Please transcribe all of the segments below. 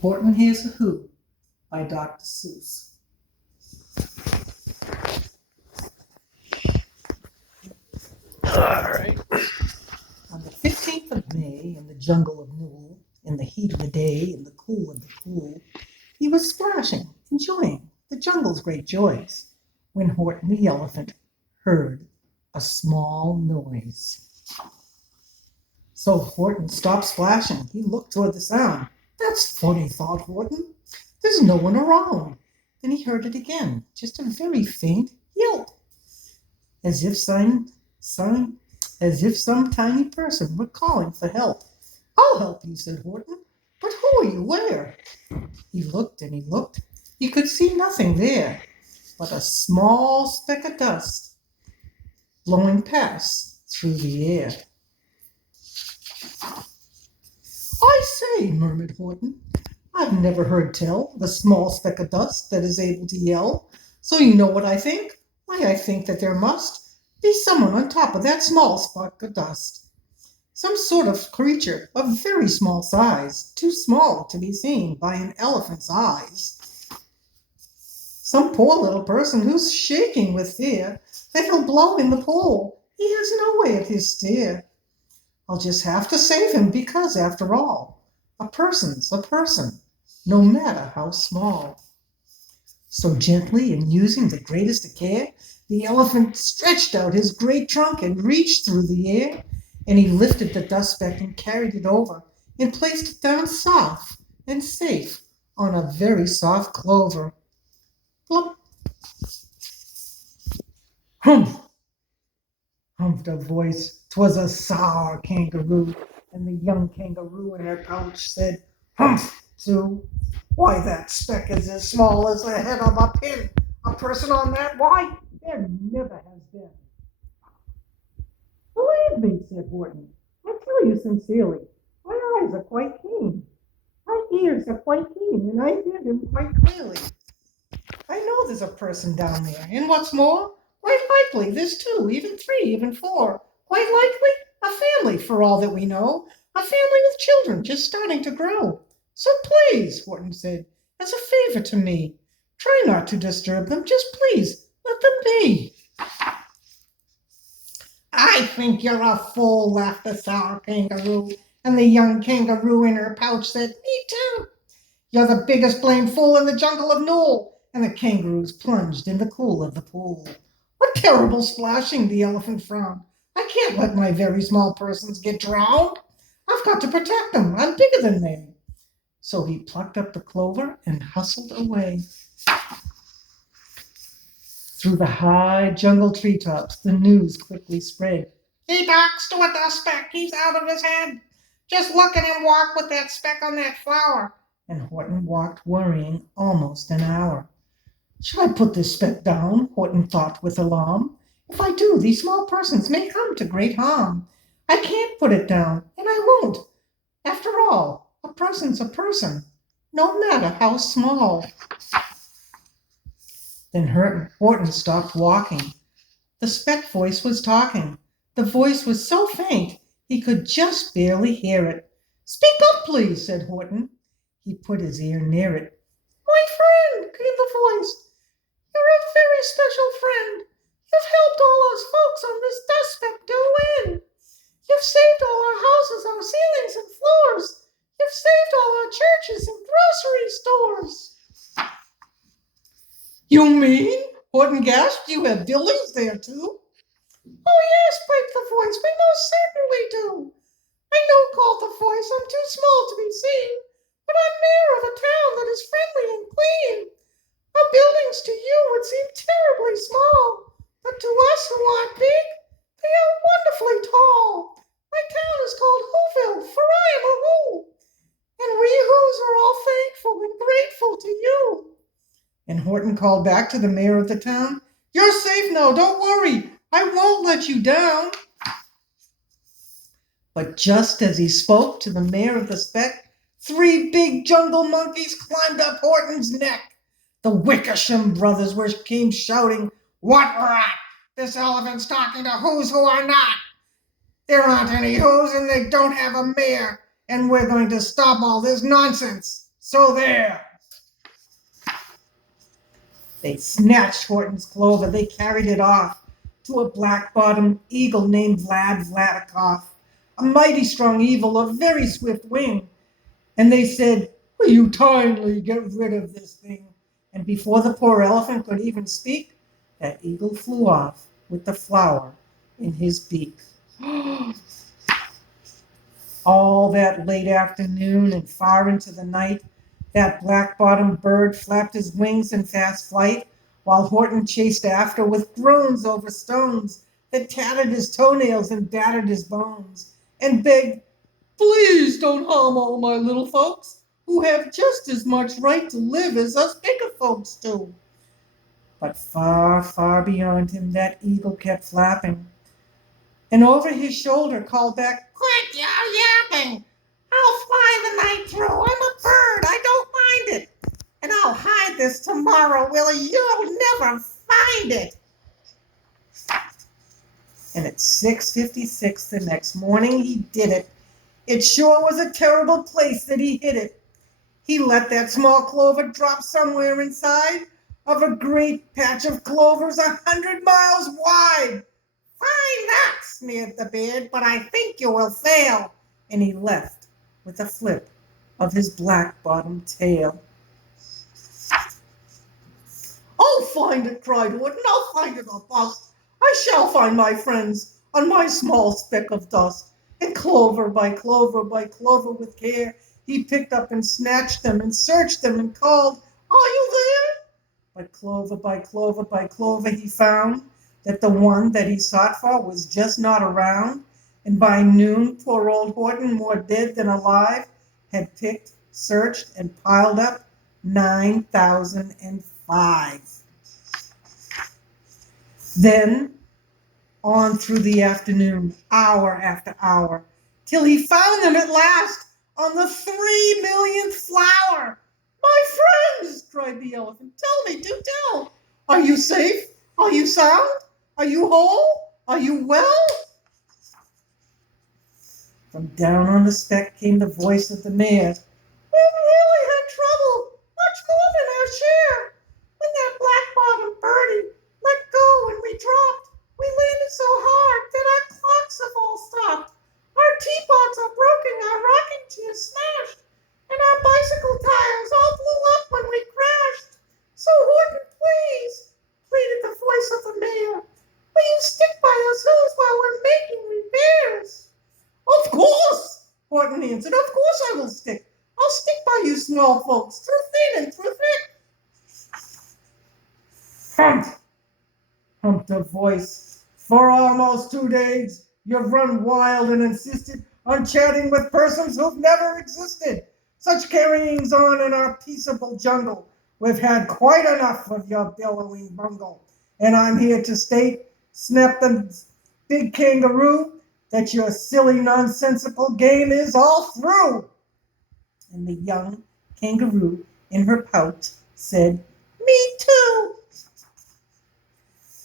Horton Hears a Who by Dr. Seuss. All right. On the 15th of May, in the jungle of Newell, in the heat of the day, in the cool of the pool, he was splashing, enjoying the jungle's great joys, when Horton the elephant heard a small noise. So Horton stopped splashing. He looked toward the sound. That's funny, thought Horton. There's no one around. Then he heard it again, just a very faint yelp, as if some tiny person were calling for help. I'll help you, said Horton. But who are you? Where? He looked and he looked. He could see nothing there but a small speck of dust blowing past through the air. I say, murmured Horton, I've never heard tell of a small speck of dust that is able to yell. So you know what I think? Why, I think that there must be someone on top of that small speck of dust. Some sort of creature of very small size, too small to be seen by an elephant's eyes. Some poor little person who's shaking with fear that he'll blow in the pool. He has no way of his steer. I'll just have to save him because, after all, a person's a person, no matter how small. So gently and using the greatest of care, the elephant stretched out his great trunk and reached through the air, and he lifted the dust speck and carried it over and placed it down soft and safe on a very soft clover. Plop. Humph! Humphed a voice. 'Twas a sour kangaroo, and the young kangaroo in her pouch said, Humph, too. Why, that speck is as small as the head of a pin. A person on that? Why, there never has been. Believe me, said Horton, I tell you sincerely, my eyes are quite keen. My ears are quite keen, and I hear him quite clearly. I know there's a person down there, and what's more, quite likely there's two, even three, even four. Quite likely a family, for all that we know, a family with children just starting to grow. So please, Horton said, as a favor to me, try not to disturb them. Just please let them be. I think you're a fool, laughed the sour kangaroo, and the young kangaroo in her pouch said, me too. You're the biggest blamed fool in the jungle of Newell. And the kangaroos plunged in the cool of the pool. What terrible splashing, the elephant frowned. I can't let my very small persons get drowned. I've got to protect them. I'm bigger than they. So he plucked up the clover and hustled away. Through the high jungle treetops, the news quickly spread. He talks to a dust speck. He's out of his head. Just look at him walk with that speck on that flower. And Horton walked worrying almost an hour. Should I put this speck down? Horton thought with alarm. If I do, these small persons may come to great harm. I can't put it down, and I won't. After all, a person's a person, no matter how small. Then Horton stopped walking. The speck voice was talking. The voice was so faint he could just barely hear it. Speak up, please, said Horton. He put his ear near it. My friend, came the voice. You're a very special friend. You've helped all us folks on this dust speck do win. You've saved all our houses, our ceilings and floors. You've saved all our churches and grocery stores. You mean? Horton gasped. You have buildings there too? Oh yes, piped the voice. We most certainly do. I know, called the voice. I'm too small to be seen, but I'm mayor of a town that is friendly and clean. Our buildings to you would seem terribly small, but to us who aren't big, they are wonderfully tall. My town is called Whoville, for I am a Who, and we Whos are all thankful and grateful to you. And Horton called back to the mayor of the town, You're safe now, don't worry, I won't let you down. But just as he spoke to the mayor of the speck, 3 big jungle monkeys climbed up Horton's neck. The Wickersham brothers came shouting, What rot? This elephant's talking to Whos who are not. There aren't any Whos and they don't have a mayor, and we're going to stop all this nonsense. So there. They snatched Horton's clover. They carried it off to a black-bottomed eagle named Vladikoff, a mighty strong eagle of very swift wing. And they said, "Will you kindly get rid of this thing?" And before the poor elephant could even speak, that eagle flew off with the flower in his beak. All that late afternoon and far into the night, that black-bottomed bird flapped his wings in fast flight, while Horton chased after with groans over stones that tattered his toenails and battered his bones, and begged, "Please don't harm all my little folks, who have just as much right to live as us bigger folks do." But far, far beyond him, that eagle kept flapping, and over his shoulder called back, "Quit your yapping! I'll fly the night through. I'm a bird. I don't mind it. And I'll hide this tomorrow, Willie. You'll never find it." And at 6:56 the next morning, he did it. It sure was a terrible place that he hid it. He let that small clover drop somewhere inside of a great patch of clovers 100 miles wide. "Fine that," sneered the beard, "but I think you will fail." And he left with a flip of his black-bottomed tail. "I'll find it," cried Horton. "I'll find it or bust. I shall find my friends on my small speck of dust." And clover by clover by clover with care, he picked up and snatched them and searched them and called, "Are you there?" But clover by clover by clover he found that the one that he sought for was just not around. And by noon, poor old Horton, more dead than alive, had picked, searched, and piled up 9,005. Then on through the afternoon, hour after hour, till he found them at last on the 3 millionth flower. "My friends," cried the elephant, "tell me, do tell. Are you safe? Are you sound? Are you whole? Are you well?" From down on the speck came the voice of the mayor. "We've really had trouble, much more than our share. When that black-bottomed birdie let go and we dropped, we landed so hard that our clocks have all stopped. Our teapots are broken, our rocking chairs smashed, and our bicycle tires all blew up when we crashed. So Horton, please," pleaded the voice of the mayor, "will you stick by us hills while we're making repairs?" "Of course," Horton answered. "Of course I will stick. I'll stick by you small folks, through thin and through thick." "Humph!" humped a voice. "For almost 2 days you've run wild and insisted on chatting with persons who've never existed. Such carryings on in our peaceable jungle. We've had quite enough of your bellowing bungle. And I'm here to state," snapped the big kangaroo, "that your silly nonsensical game is all through." And the young kangaroo in her pouch said, "Me too."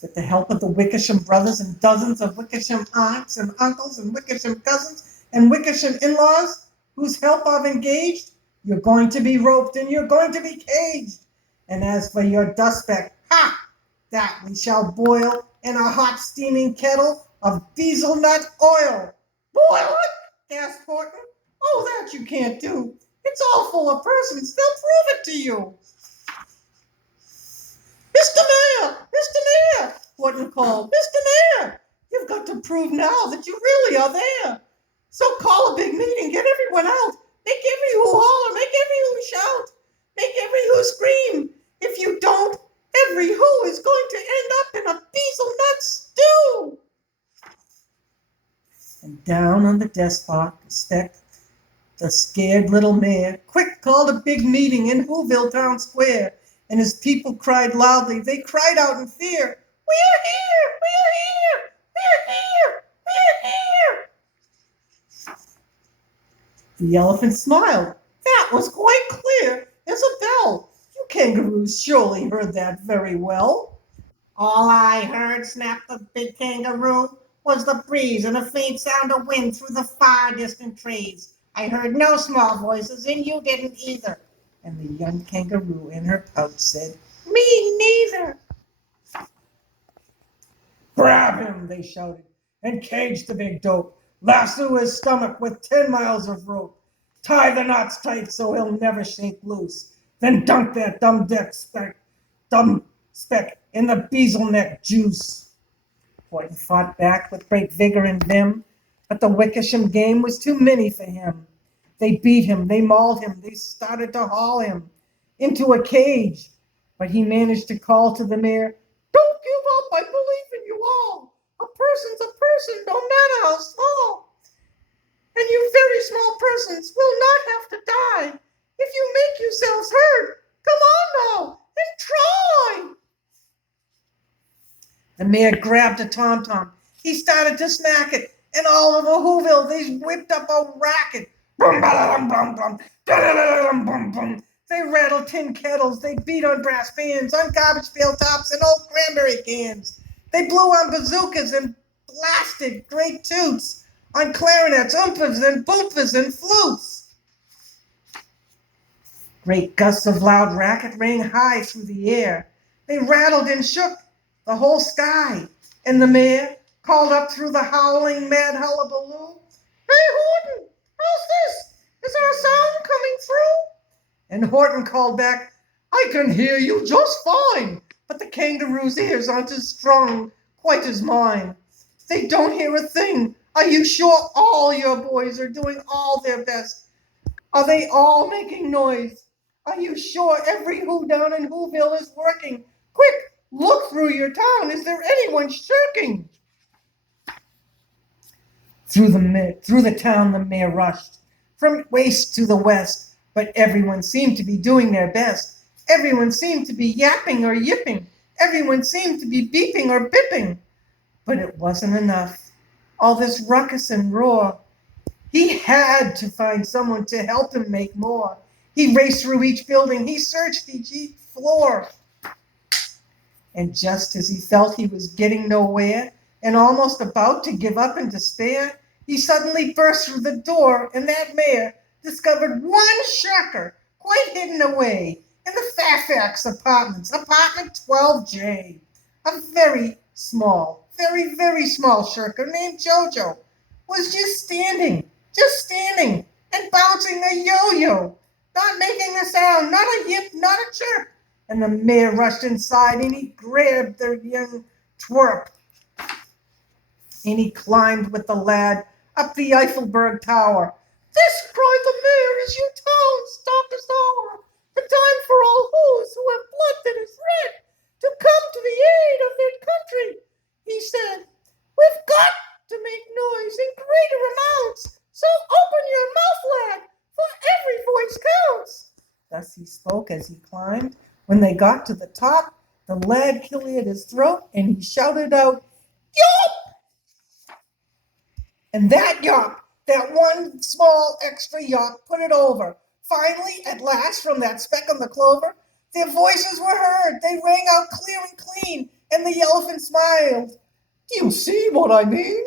With the help of the Wickersham brothers and dozens of Wickersham aunts and uncles and Wickersham cousins and Wickersham in-laws, whose help I've engaged, you're going to be roped and you're going to be caged. And as for your dust speck, that we shall boil in a hot steaming kettle of bezelnut oil. "Boil it?" gasped Horton. "Oh, that you can't do. It's all full of persons. They'll prove it to you." "Mr. Mayor! Mr. Mayor!" Horton called. "Mr. Mayor! You've got to prove now that you really are there. So call a big meeting, get everyone out. Make every who holler, make every who shout, make every who scream. If you don't, every who is going to end up in a bezelnut stew." And down on the desk speck, the scared little mayor quick called a big meeting in Whoville Town Square, and his people cried loudly. They cried out in fear, "We're here! We're here! We're here! We're here!" The elephant smiled. "That was quite clear as a bell. You kangaroos surely heard that very well." "All I heard," snapped the big kangaroo, "was the breeze and a faint sound of wind through the far distant trees. I heard no small voices, and you didn't either." And the young kangaroo in her pouch said, "Me neither." "Grab him," they shouted, "and cage the big dope. Lasso his stomach with 10 miles of rope. Tie the knots tight so he'll never shake loose. Then dunk that dumb speck in the bezel neck juice." Horton fought back with great vigor and vim, but the Wickersham game was too many for him. They beat him, they mauled him, they started to haul him into a cage, but he managed to call to the mayor, "Don't give up, I believe in you all. A person's a person, no matter how small. And you very small persons will not have to die. If you make yourselves heard, come on now and try." The mayor grabbed a tom-tom. He started to smack it, and all over Whoville they whipped up a racket. Bum, ba-da-dum, bum, bum, da-da-da-dum, bum, bum. They rattled tin kettles, they beat on brass pans, on garbage pail tops and old cranberry cans. They blew on bazookas and blasted great toots on clarinets, oompahs and boompas and flutes. Great gusts of loud racket rang high through the air. They rattled and shook the whole sky, and the mayor called up through the howling mad hullabaloo, "Hey, Horton, how's this? Is there a sound coming through?" And Horton called back, "I can hear you just fine, but the kangaroo's ears aren't as strong quite as mine. They don't hear a thing. Are you sure all your boys are doing all their best? Are they all making noise? Are you sure every who down in Whoville is working? Quick, look through your town. Is there anyone shirking?" Through the town the mayor rushed, from west to the west, but everyone seemed to be doing their best. Everyone seemed to be yapping or yipping. Everyone seemed to be beeping or bipping. But it wasn't enough. All this ruckus and roar. He had to find someone to help him make more. He raced through each building. He searched each floor. And just as he felt he was getting nowhere and almost about to give up in despair, he suddenly burst through the door, and that mayor discovered one shirker quite hidden away in the Fairfax Apartments, apartment 12J. A very small, very, very small shirker named Jojo was just standing, and bouncing a yo-yo, not making a sound, not a yip, not a chirp. And the mayor rushed inside, and he grabbed the young twerp, and he climbed with the lad up the Eiffelberg Tower. "This," cried the mayor, "is your town's darkest hour. The time for all who have blood that is red to come to the aid of their country," he said. "We've got to make noise in greater amounts, so open your mouth, lad, for every voice counts." Thus he spoke as he climbed. When they got to the top, the lad cleared his throat, and he shouted out, "Yawp!" And that yawp, that one small extra yawp, put it over. Finally, at last, from that speck on the clover, their voices were heard. They rang out clear and clean, and the elephant smiled. "Do you see what I mean?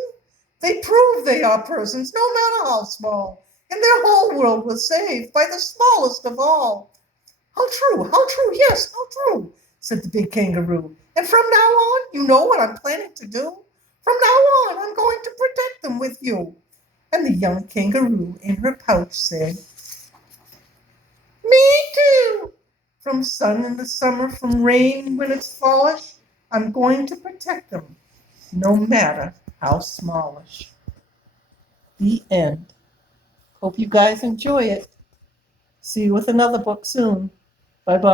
They prove they are persons, no matter how small, and their whole world was saved by the smallest of all." How true, yes, how true," said the big kangaroo. "And from now on, you know what I'm planning to do? From now on, I'm going to protect them with you." And the young kangaroo in her pouch said, "Me too. From sun in the summer, from rain when it's fallish, I'm going to protect them, no matter how smallish." The end. Hope you guys enjoy it. See you with another book soon. Bye-bye.